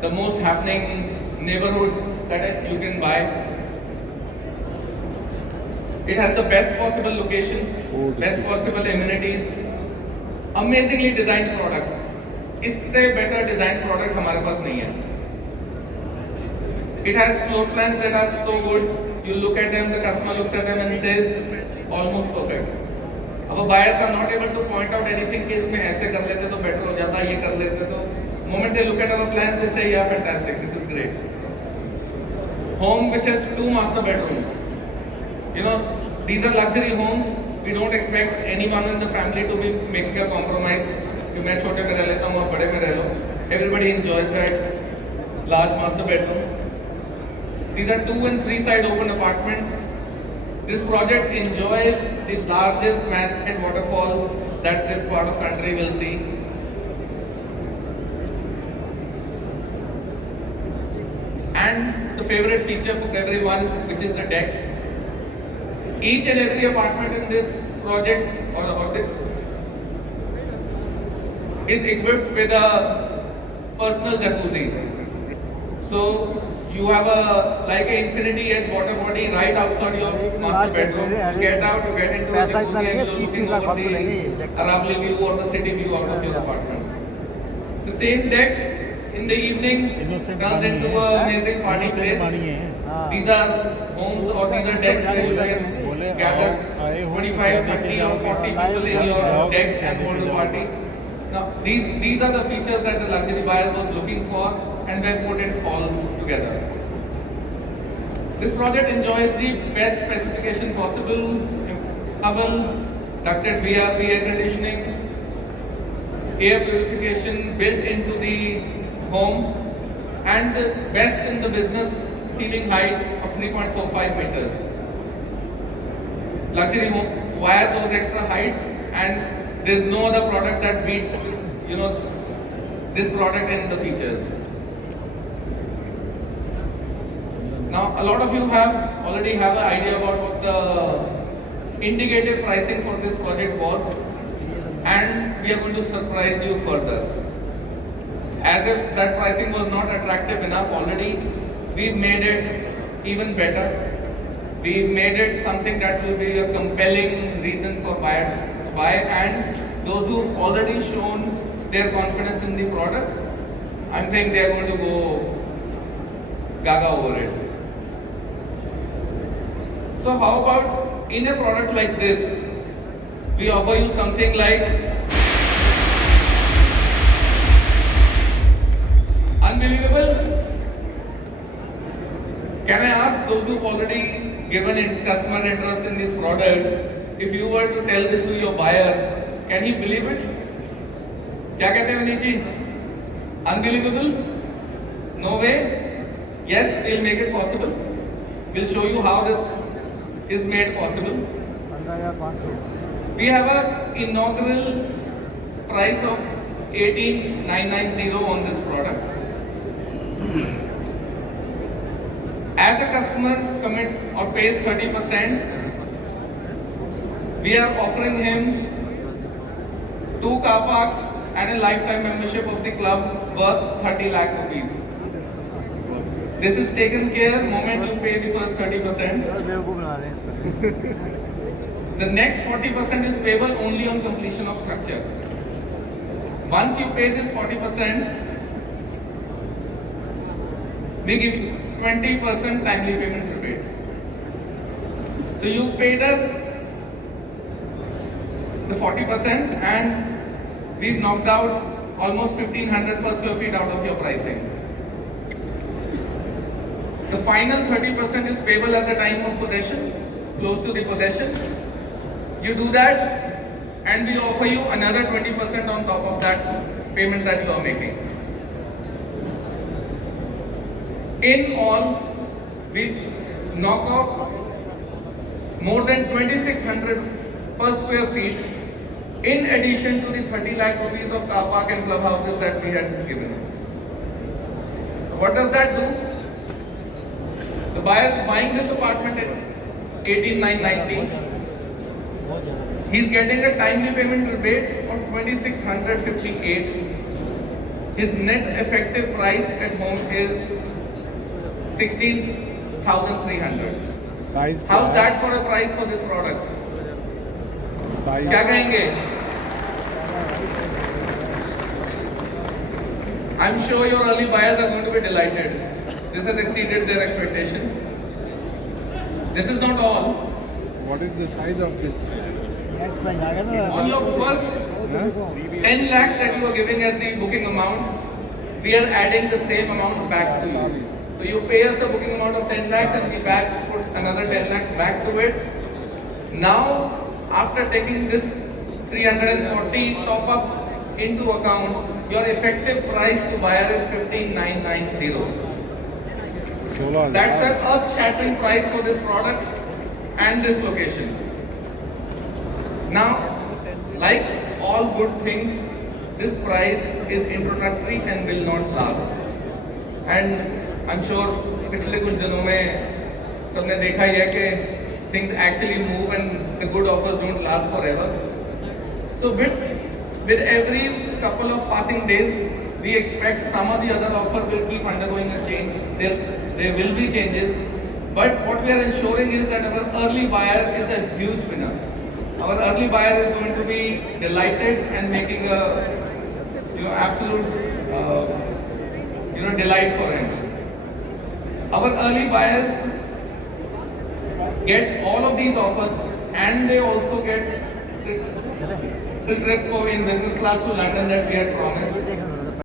the most happening neighborhood that you can buy. It has the best possible location, best possible amenities, amazingly designed product. इससे better designed product हमारे पास नहीं है. It has floor plans that are so good. You look at them, the customer looks at them and says, almost perfect. अब buyers are not able to point out anything कि इसमें ऐसे कर लेते तो better हो जाता, ये कर लेते तो. Moment they look at our plans, they say, yeah, fantastic, this is great. Home which has 2 master bedrooms. You know, these are luxury homes. We don't expect anyone in the family to be making a compromise. कि मैं छोटे में रह लेता हूँ और बड़े में रह लो. Everybody enjoys that large master bedroom. These are 2 and 3 side open apartments. This project enjoys the largest man-made waterfall that this part of country will see. And the favorite feature for everyone, which is the decks. Each and every apartment in this project is equipped with a personal jacuzzi. So you have like an infinity edge water body right outside your master bedroom. You get out, you get into a jacuzzi and you're looking over the Aravali view or the city view out of your apartment. The same deck in the evening turns into an amazing party place. These are homes or these are decks where you can gather 25, 30 or 40 people in your deck and hold a party. Now these are the features that the luxury buyer was looking for, and we have put it all together. This project enjoys the best specification possible: oven, ducted VRV air conditioning, air purification built into the home, and the best in the business ceiling height of 3.45 meters. Luxury home wire those extra heights, and there's no other product that beats, this product in the features. Now, a lot of you already have an idea about what the indicative pricing for this project was, and we are going to surprise you further. As if that pricing was not attractive enough already, we've made it even better. We've made it something that will be a compelling reason for buyer to buy, and those who've already shown their confidence in the product, I'm saying they're going to go gaga over it. So how about in a product like this, we offer you something like unbelievable? Can I ask those who've already given customer interest in this product, if you were to tell this to your buyer, can he believe it? क्या कहते हैं विनीत जी? Unbelievable? No way? Yes, we'll make it possible. We'll show you how this is made possible. We have an inaugural price of 18,990 on this product. As a customer commits or pays 30%, we are offering him 2 car parks and a lifetime membership of the club worth 30 lakh rupees. This is taken care moment you pay the first 30%. The next 40% is payable only on completion of structure. Once you pay this 40%, we give you 20% timely payment rebate. So you paid us the 40% and we've knocked out almost 1,500 per square feet out of your pricing. The final 30% is payable at the time of possession, close to the possession. You do that and we offer you another 20% on top of that payment that you are making. In all, we knock out more than 2,600 per square feet in addition to the 30 lakh rupees of car park and clubhouses that we had given. What does that do? The buyer is buying this apartment at 18,990. He's getting a timely payment rebate of 2,658. his net effective price at home is 16,300. Size How's that for a price for this product? Size क्या कहेंगे? I'm sure your early buyers are going to be delighted. This has exceeded their expectation. This is not all. What is the size of this On your first 10 lakhs that you are giving as the booking amount, we are adding the same amount back to you. So you pay us the booking amount of 10 lakhs and we back put another 10 lakhs back to it. Now, after taking this 340 top up into account, your effective price to buyer is 15,990. 16 That's an earth-shattering price for this product and this location. Now, like all good things, this price is introductory and will not last. And I'm sure पिछले कुछ दिनों में सबने देखा ही है कि things actually move and the good offers don't last forever. So with every couple of passing days, we expect some or the other offer will keep undergoing a change. There will be changes. But what we are ensuring is that our early buyer is a huge winner. Our early buyer is going to be delighted and making a absolute delight for him. Our early buyers get all of these offers and they also get the trip for in business class to London that we had promised.